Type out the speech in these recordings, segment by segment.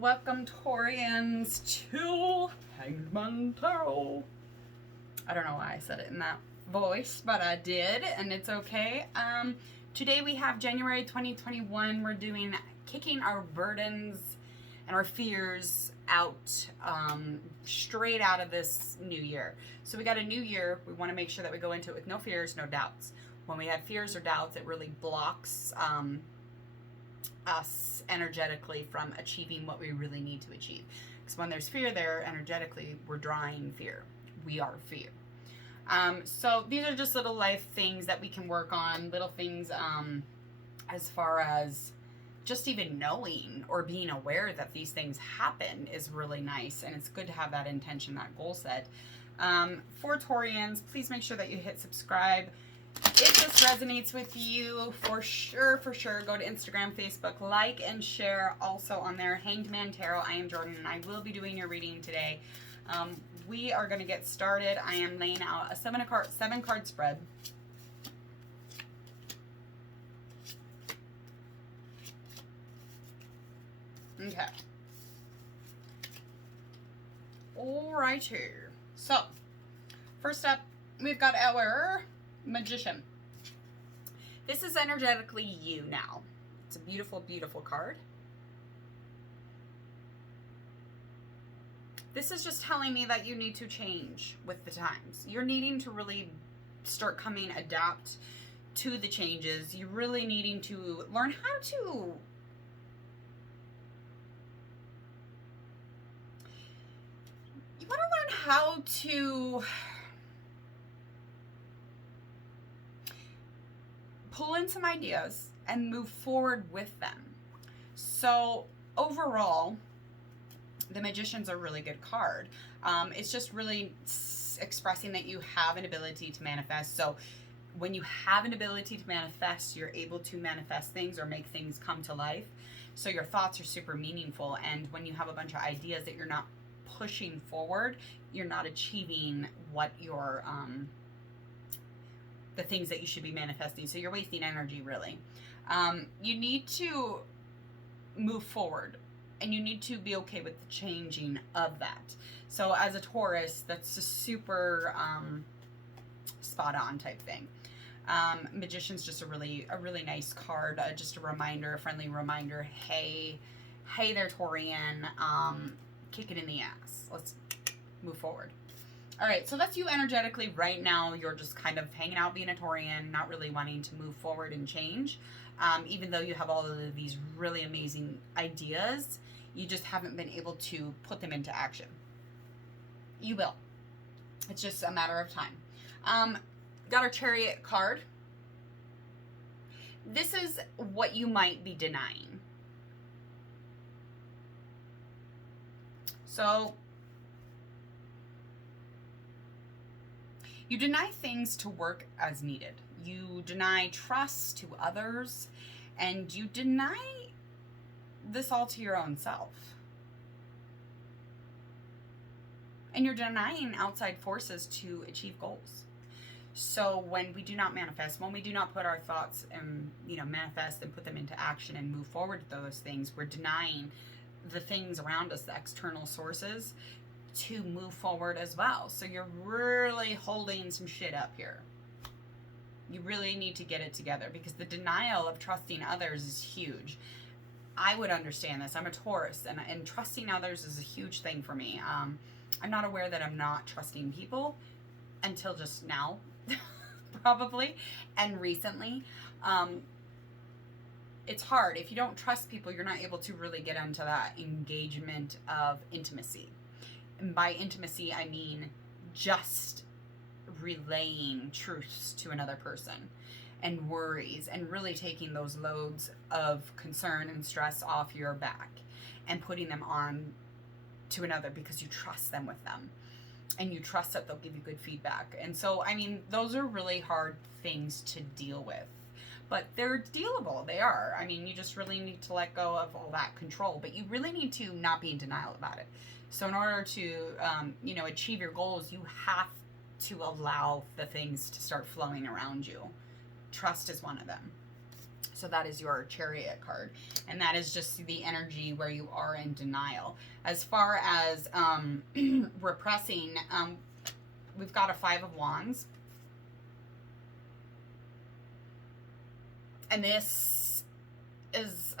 Welcome, Taurians, to Hangman Tarot. I don't know why I said it in that voice, but I did, and it's okay. Today we have January 2021. We're doing kicking our burdens and our fears out, straight out of this new year. So we got a new year. We want to make sure that we go into it with no fears, no doubts. When we have fears or doubts, it really blocks us energetically from achieving what we really need to achieve. Because when there's fear there, energetically, we're drawing fear. We are fear. So these are just little life things that we can work on, little things as far as just even knowing or being aware that these things happen is really nice, and it's good to have that intention, that goal set. For Taurians, please make sure that you hit subscribe. If this resonates with you, for sure, go to Instagram, Facebook, like and share. Also on there, Hanged Man Tarot. I am Jordan, and I will be doing your reading today. We are going to get started. I am laying out a seven card spread. Okay. All right here. So, first up, we've got our Magician. This is energetically you now. It's a beautiful, beautiful card. This is just telling me that you need to change with the times. You're needing to really start adapt to the changes. You're really needing to learn how to pull in some ideas and move forward with them. So overall, the Magician's a really good card. It's just really expressing that you have an ability to manifest. So when you have an ability to manifest, you're able to manifest things or make things come to life. So your thoughts are super meaningful. And when you have a bunch of ideas that you're not pushing forward, you're not achieving what you're the things that you should be manifesting. So you're wasting energy, really. You need to move forward, and you need to be okay with the changing of that. So as a Taurus, that's a super spot on type thing. Magician's just a really nice card. Just a reminder, a friendly reminder. Hey there, Taurian. Kick it in the ass. Let's move forward. All right, so that's you energetically right now. You're just kind of hanging out, being a Taurian, not really wanting to move forward and change. Even though you have all of these really amazing ideas, you just haven't been able to put them into action. You will. It's just a matter of time. Got our Chariot card. This is what you might be denying. So you deny things to work as needed. You deny trust to others, and you deny this all to your own self. And you're denying outside forces to achieve goals. So when we do not manifest, when we do not put our thoughts and, manifest and put them into action and move forward with those things, we're denying the things around us, the external sources, to move forward as well. So you're really holding some shit up here. You really need to get it together, because the denial of trusting others is huge. I would understand this. I'm a Taurus, and trusting others is a huge thing for me. I'm not aware that I'm not trusting people until just now, probably, and recently. It's hard. If you don't trust people, you're not able to really get into that engagement of intimacy. And by intimacy, I mean just relaying truths to another person and worries, and really taking those loads of concern and stress off your back and putting them on to another, because you trust them with them and you trust that they'll give you good feedback. And so, those are really hard things to deal with, but they're dealable. They are. You just really need to let go of all that control, but you really need to not be in denial about it. So in order to, achieve your goals, you have to allow the things to start flowing around you. Trust is one of them. So that is your Chariot card. And that is just the energy where you are in denial. As far as repressing, we've got a Five of Wands. And this is,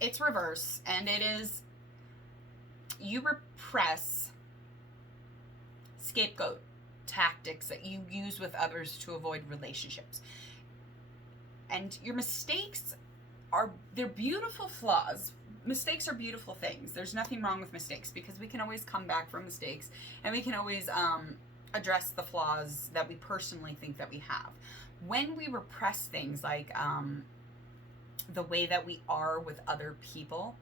it's reverse. And it is, you repress scapegoat tactics that you use with others to avoid relationships. And your mistakes they're beautiful flaws. Mistakes are beautiful things. There's nothing wrong with mistakes because we can always come back from mistakes, and we can always address the flaws that we personally think that we have. When we repress things like the way that we are with other people,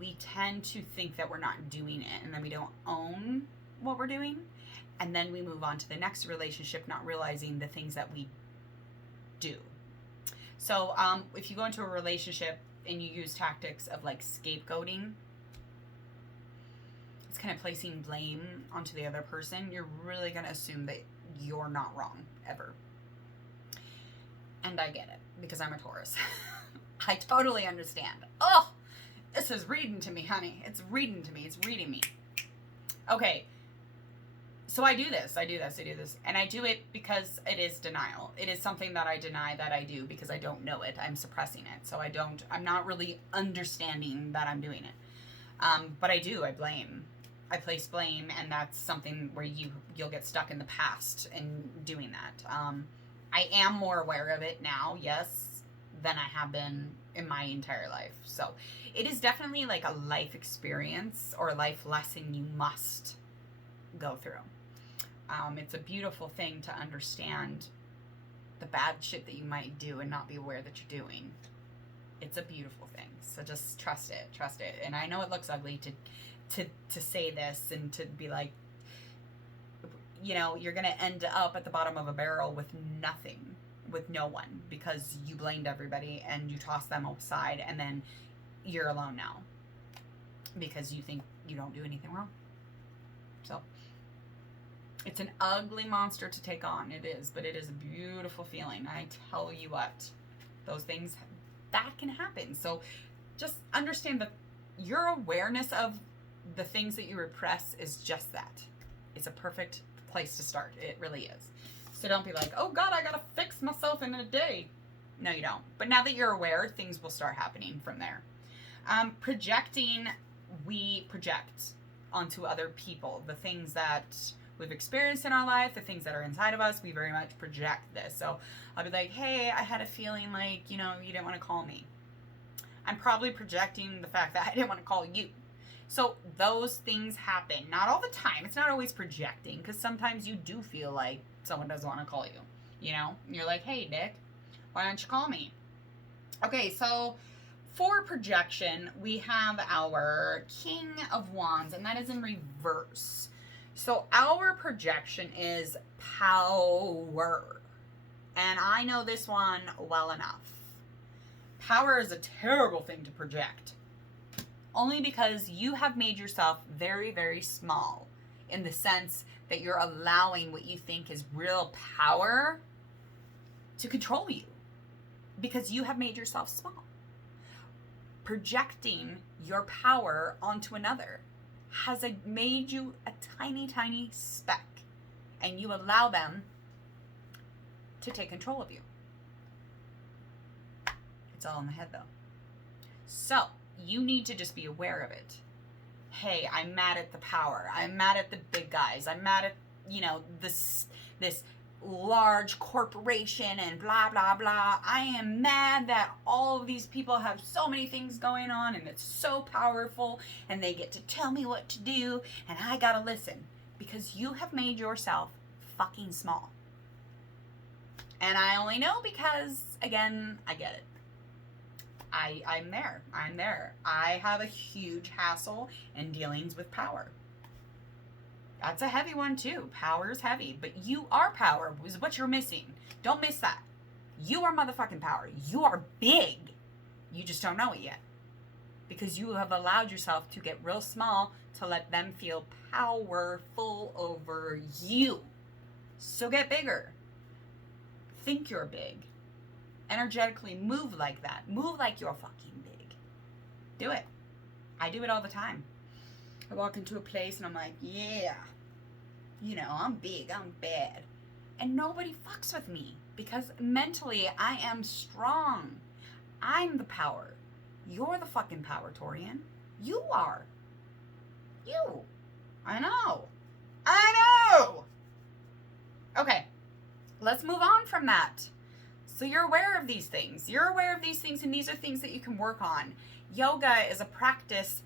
we tend to think that we're not doing it, and then we don't own what we're doing, and then we move on to the next relationship, not realizing the things that we do. So if you go into a relationship and you use tactics of like scapegoating, it's kind of placing blame onto the other person. You're really going to assume that you're not wrong ever. And I get it because I'm a Taurus. I totally understand. Oh, this is reading to me, honey. It's reading to me. It's reading me. Okay. So I do this, and I do it because it is denial. It is something that I deny that I do because I don't know it. I'm suppressing it. So I'm not really understanding that I'm doing it. But I do, I blame. I place blame, and that's something where you'll get stuck in the past in doing that. I am more aware of it now, yes, than I have been in my entire life. So it is definitely like a life experience or a life lesson you must go through. It's a beautiful thing to understand the bad shit that you might do and not be aware that you're doing. It's a beautiful thing. So just trust it. And I know it looks ugly to say this and to be like, you know, you're going to end up at the bottom of a barrel with nothing, with no one, because you blamed everybody and you tossed them aside, and then you're alone now because you think you don't do anything wrong. So it's an ugly monster to take on. It is, but it is a beautiful feeling. I tell you what, those things, that can happen. So just understand that your awareness of the things that you repress is just that. It's a perfect place to start. It really is. So don't be like, oh God, I gotta fix myself in a day. No, you don't. But now that you're aware, things will start happening from there. Projecting, we project onto other people. The things that we've experienced in our life, the things that are inside of us, we very much project this. So I'll be like, hey, I had a feeling like, you know, you didn't want to call me. I'm probably projecting the fact that I didn't want to call you. So those things happen. Not all the time. It's not always projecting, because sometimes you do feel like someone doesn't want to call you. You know? You're like, hey, Dick, why don't you call me? Okay, so for projection, we have our King of Wands, and that is in reverse. So our projection is power. And I know this one well enough. Power is a terrible thing to project. Only because you have made yourself very, very small, in the sense that you're allowing what you think is real power to control you. Because you have made yourself small. Projecting your power onto another has made you a tiny, tiny speck, and you allow them to take control of you. It's all in the head, though. So you need to just be aware of it. Hey, I'm mad at the power. I'm mad at the big guys. I'm mad at, you know, this large corporation and blah, blah, blah. I am mad that all of these people have so many things going on, and it's so powerful, and they get to tell me what to do, and I gotta listen, because you have made yourself fucking small. And I only know because, again, I get it. I'm there. I have a huge hassle in dealings with power. That's a heavy one too. Power is heavy, but you are power is what you're missing. Don't miss that. You are motherfucking power. You are big. You just don't know it yet. Because you have allowed yourself to get real small to let them feel powerful over you. So get bigger. Think you're big. Energetically move like that. Move like you're fucking big. Do it. I do it all the time. I walk into a place and I'm like, yeah, you know, I'm big, I'm bad. And nobody fucks with me because mentally I am strong. I'm the power. You're the fucking power, Torian. You are. You. I know. Okay, let's move on from that. So you're aware of these things. You're aware of these things, and these are things that you can work on. Yoga is a practice,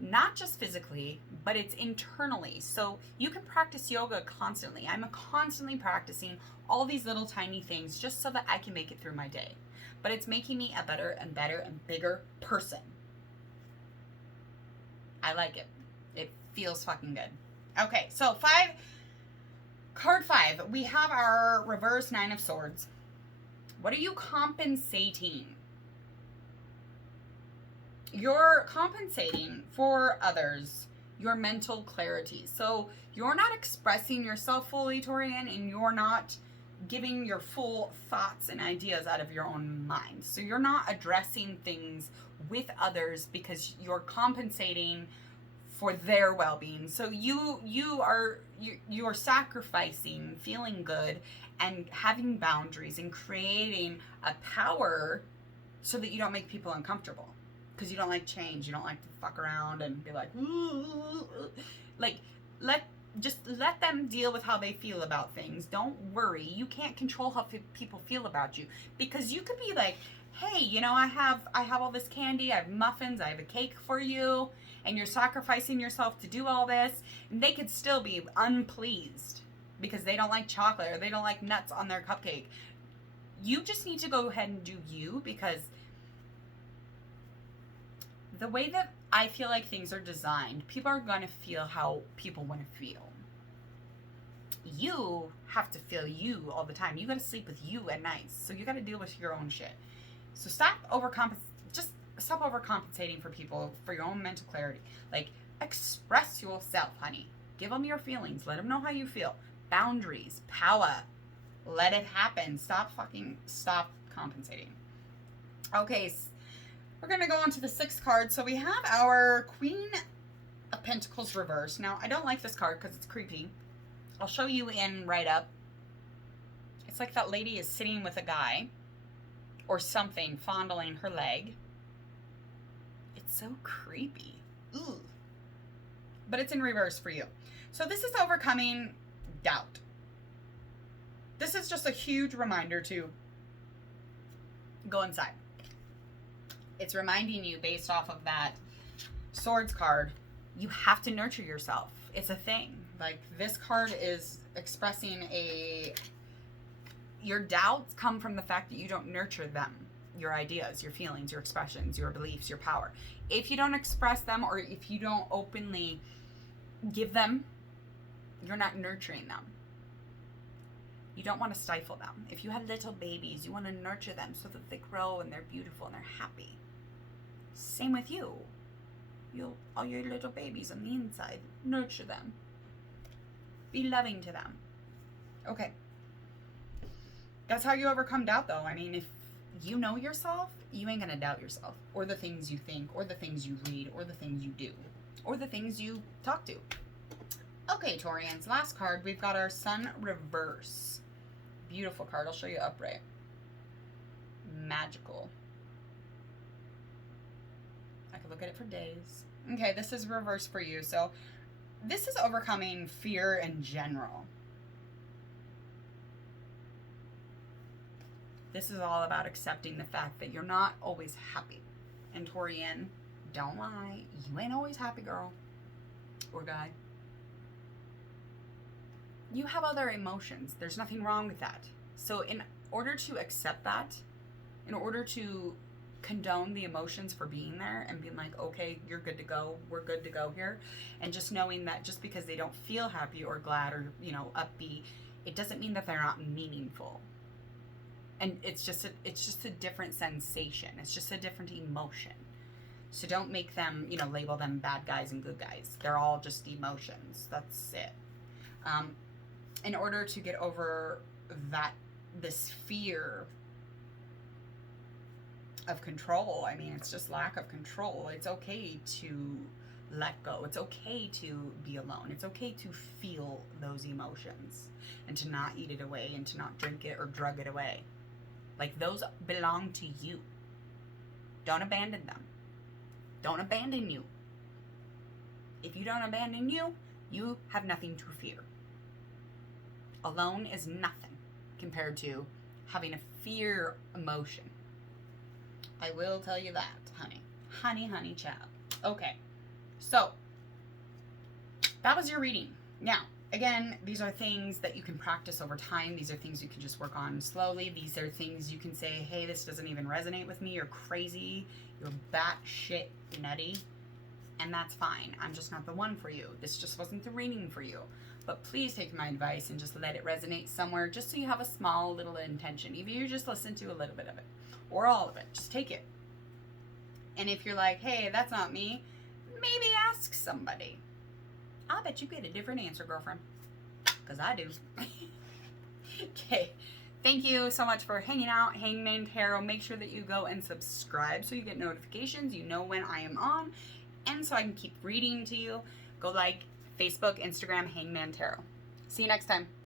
not just physically, but it's internally. So you can practice yoga constantly. I'm constantly practicing all these little tiny things just so that I can make it through my day. But it's making me a better and better and bigger person. I like it. It feels fucking good. Okay, so card 5, we have our reverse 9 of Swords. What are you compensating? You're compensating for others, your mental clarity. So you're not expressing yourself fully, Torian, and you're not giving your full thoughts and ideas out of your own mind. So you're not addressing things with others because you're compensating for their well-being. So you are sacrificing feeling good and having boundaries and creating a power so that you don't make people uncomfortable. Because you don't like change. You don't like to fuck around and be like, ooh. Like, let them deal with how they feel about things. Don't worry. You can't control how people feel about you. Because you could be like, hey, you know, I have all this candy, I have muffins, I have a cake for you, and you're sacrificing yourself to do all this, and they could still be unpleased because they don't like chocolate or they don't like nuts on their cupcake. You just need to go ahead and do you, because the way that I feel like things are designed, people are going to feel how people want to feel. You have to feel you all the time. You got to sleep with you at night. So you got to deal with your own shit. So stop overcompensating for people for your own mental clarity. Like, express yourself, honey. Give them your feelings. Let them know how you feel. Boundaries, power. Let it happen. Stop compensating. Okay, we're going to go on to the 6th card. So we have our Queen of Pentacles reverse. Now, I don't like this card because it's creepy. I'll show you in right up. It's like that lady is sitting with a guy or something, fondling her leg. It's so creepy. Ooh. But it's in reverse for you. So this is overcoming doubt. This is just a huge reminder to go inside. It's reminding you, based off of that Swords card, you have to nurture yourself. It's a thing. Like, this card is expressing your doubts come from the fact that you don't nurture them. Your ideas, your feelings, your expressions, your beliefs, your power. If you don't express them, or if you don't openly give them, you're not nurturing them. You don't want to stifle them. If you have little babies, you want to nurture them so that they grow and they're beautiful and they're happy. Same with you. All your little babies on the inside, nurture them. Be loving to them. Okay. That's how you overcome doubt, though. I mean, if you know yourself, you ain't gonna doubt yourself, or the things you think, or the things you read, or the things you do, or the things you talk to. Okay, Taurians, last card, we've got our Sun reverse. Beautiful card. I'll show you upright. Magical. I could look at it for days. Okay, this is reverse for you. So this is overcoming fear in general. This is all about accepting the fact that you're not always happy. And Taurian, don't lie. You ain't always happy, girl. Or guy. You have other emotions. There's nothing wrong with that. So in order to accept that, in order to condone the emotions for being there and being like, okay, you're good to go, we're good to go here, and just knowing that just because they don't feel happy or glad or, you know, upbeat, it doesn't mean that they're not meaningful. And it's just a different sensation. It's just a different emotion. So don't make them, you know, label them bad guys and good guys. They're all just emotions. That's it. In order to get over this fear of control. I mean, it's just lack of control. It's okay to let go. It's okay to be alone. It's okay to feel those emotions and to not eat it away and to not drink it or drug it away. Like, those belong to you. Don't abandon them. Don't abandon you. If you don't abandon you, you have nothing to fear. Alone is nothing compared to having a fear emotion. I will tell you that, honey. Honey, child. Okay, so that was your reading. Now, again, these are things that you can practice over time. These are things you can just work on slowly. These are things you can say, hey, this doesn't even resonate with me. You're crazy. You're batshit nutty. And that's fine. I'm just not the one for you. This just wasn't the reading for you. But please take my advice and just let it resonate somewhere, just so you have a small little intention. Even if you just listen to a little bit of it or all of it, just take it. And if you're like, hey, that's not me, maybe ask somebody. I'll bet you get a different answer, girlfriend. Because I do. Okay. Thank you so much for hanging out, Hangman Tarot. Make sure that you go and subscribe so you get notifications. You know when I am on. And so I can keep reading to you. Go like Facebook, Instagram, Hangman Tarot. See you next time.